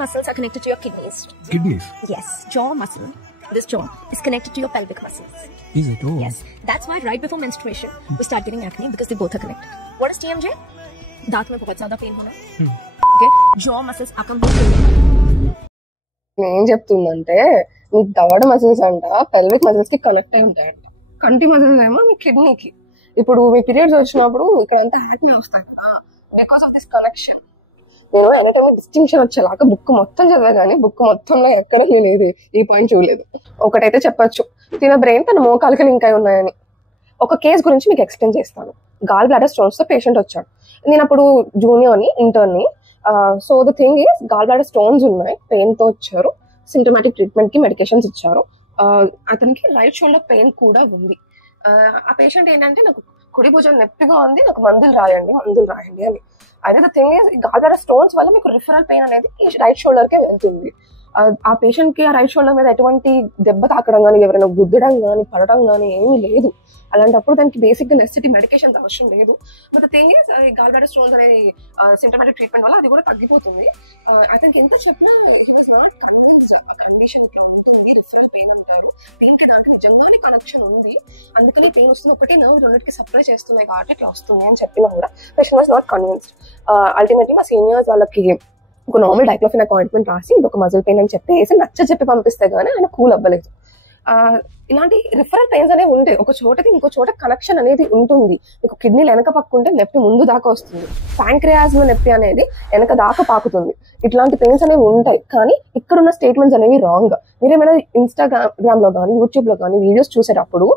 muscles are connected to your kidneys. Kidneys? Yes. Jaw muscle, this jaw, is connected to your pelvic muscles. Is it? Oh. Yes. That's why right before menstruation, we start getting acne because they both are connected. What is TMJ? दांत में बहुत ज़्यादा pen होना. Okay. Jaw muscles are completely. ఏం చెప్తుందంటే మీ దవడ muscles అంట pelvic muscles కి కనెక్ట్ అయి ఉంటాయంట. కంటి మసిల్స్ ఏమో మీ కిడ్నీకి. ఇప్పుడు మీ పీరియడ్స్ వచ్చినప్పుడు ఇక్కడ అంతా యాక్నే వస్తాయి కదా, బికాస్ ఆఫ్ దిస్ కనెక్షన్. నేను ఎనటమీ డిస్టింక్షన్ వచ్చేలాగా బుక్ మొత్తం చదివా కానీ బుక్ మొత్తంలో ఎక్కడ లేదు ఈ పాయింట్ చూడలేదు. ఒకటైతే చెప్పొచ్చు, తిన బ్రెయిన్ తన మోకాలకి లింక్ అయి ఉన్నాయని. ఒక కేసు గురించి మీకు ఎక్స్ప్లెయిన్ చేస్తాను. గాల్ బ్లాడర్ స్టోన్స్ తో పేషెంట్ వచ్చాడు. నేను అప్పుడు జూనియర్ని, ఇంటర్ని. So the thing is, gall bladder stones ఉన్నాయి, పెయిన్ తో వచ్చారు. సింటమాటిక్ ట్రీట్మెంట్ కి మెడికేషన్స్ ఇచ్చారు. అతనికి రైట్ షోల్డర్ పెయిన్ కూడా ఉంది. ఆ పేషెంట్ ఏంటంటే, నాకు కుడి భుజం నొప్పిగా ఉంది, నాకు మందులు రాయండి అని. అదే the thing is, gall bladder stones వల్ల మీకు రిఫరల్ పెయిన్ అనేది ఈ రైట్ షోల్డర్ కే వెళ్తుంది. ఆ పేషెంట్ కి ఆ రైట్ షోల్డర్ మీద ఎటువంటి దెబ్బ తాకడం కానీ, ఎవరైనా గుద్దడం కానీ, పడడం కానీ ఏమీ లేదు. అలాంటప్పుడు దానికి బేసిక్ గా నెసెసిటీ మెడికేషన్ అవసరం లేదు. But the thing is, gall bladder stones అనేది సింటమాటిక్ ట్రీట్మెంట్ వల్ల అది కూడా తగ్గిపోతుంది. ఐ థింక్ ఎంత చెప్పినా కండిషన్ రిఫరల్ పెయిన్ అంటారు. దీనికి నాకు నిజంగానే కనెక్షన్ ఉంది, అందుకని పెయిన్ వస్తుంది. ఒకటి నర్వ్ రెండింటికి సప్లై చేస్తున్నాయి కాబట్టి ఇట్లా వస్తుంది అని చెప్పినా కూడా patient was not convinced. Ultimately మా సీనియర్స్ వాళ్ళకి ఒక నార్మల్ డైక్లోఫెనాక్ ఆయింట్మెంట్ రాసి ఇదొక మజిల్ పెయిన్ అని చెప్పేసి చెప్పి పంపిస్తే గానీ ఆయన కూల్ అవ్వలేదు. ఇలాంటి రిఫరల్ పెయిన్స్ అనేవి ఉంటాయి. ఒక చోటకి ఇంకో చోట కనెక్షన్ అనేది ఉంటుంది. మీకు కిడ్నీలు వెనక పక్కుంటే నొప్పి ముందు దాకా వస్తుంది. ప్యాంక్రియాస్ లో నొప్పి అనేది వెనక దాకా పాకుతుంది. ఇట్లాంటి పెయిన్స్ అనేవి ఉంటాయి. కానీ ఇక్కడున్న స్టేట్మెంట్స్ అనేవి రాంగ్. మీరేమైనా ఇన్స్టాగ్రామ్ లో కానీ, యూట్యూబ్ లో కానీ వీడియోస్ చూసేటప్పుడు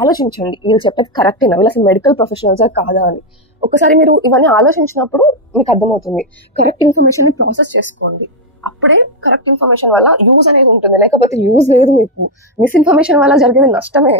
ఆలోచించండి, వీళ్ళు చెప్పేది కరెక్టేనా, వీళ్ళు అసలు మెడికల్ ప్రొఫెషనల్సా కాదా అని. ఒకసారి మీరు ఇవన్నీ ఆలోచించినప్పుడు మీకు అర్థమవుతుంది. కరెక్ట్ ఇన్ఫర్మేషన్ ని ప్రాసెస్ చేసుకోండి. అప్పుడే కరెక్ట్ ఇన్ఫర్మేషన్ వల్ల యూజ్ అనేది ఉంటుంది, లేకపోతే యూజ్ లేదు. మీకు మిస్ఇన్ఫర్మేషన్ వల్ల జరిగేది నష్టమే.